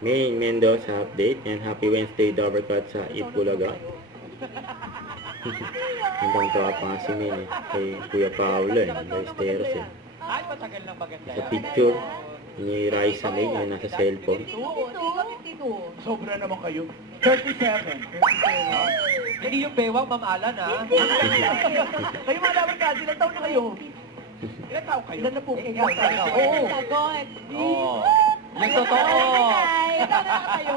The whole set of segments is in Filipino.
May Mendoza update and happy Wednesday Dovercut sa Ipulaga. Hanggang tawa pa nga si May kay Kuya Paolo Ballesteros Ay, matagal lang maganda. Sa picture ni Raisa May na nasa cellphone. 52. Sobra naman kayo. 37. Hindi yung bewang, Ma'am Alan, ha? Kayo mga Dovercut, ilang taon na kayo? Ilang taon kayo? Ilan na po kayo? Oo. Sagot. Oo. Yung totoo. Ikaw na kayo.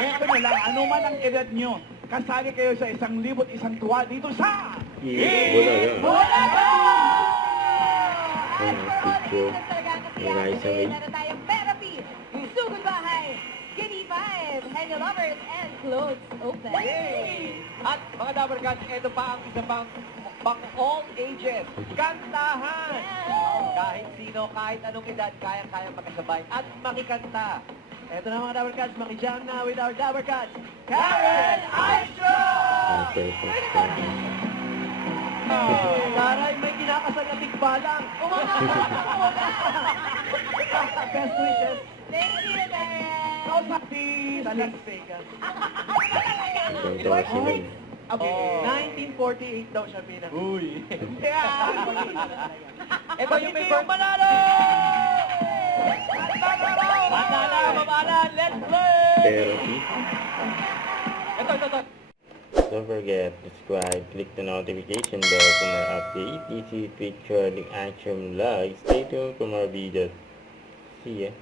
Eto na lang, ano man ang edad nyo, kasali kayo sa 1,001 tuwa dito sa... Ipulaga. Ayun ang picture ni Raisa May. Meron tayong therapy, sugod bahay, Skinny 5, Henny Lovers, and Clothes Open. At mga Dovercut, ito pa ang isa pang all ages. Kantahan! Kahit sino, kahit anong edad, kayang-kayang makasabay at makikanta. Ito na mga Dovercut, makijam na with our Dovercut, Karen Aistro! Ang cellphone. Taray, may kinakasal na tigbalang. Best wishes. Thank you, Karen. Kausapti sa Las Vegas. Ang tawa si May. Oh. 1948 daw siya pinang. Uy. Ito yung may birth. Manalo! Manalo, mamalan, let's play! Therapy. Ito. Don't forget to subscribe, click the notification bell for more updates, easy picture, the action vlog. Stay tuned for more videos. See ya.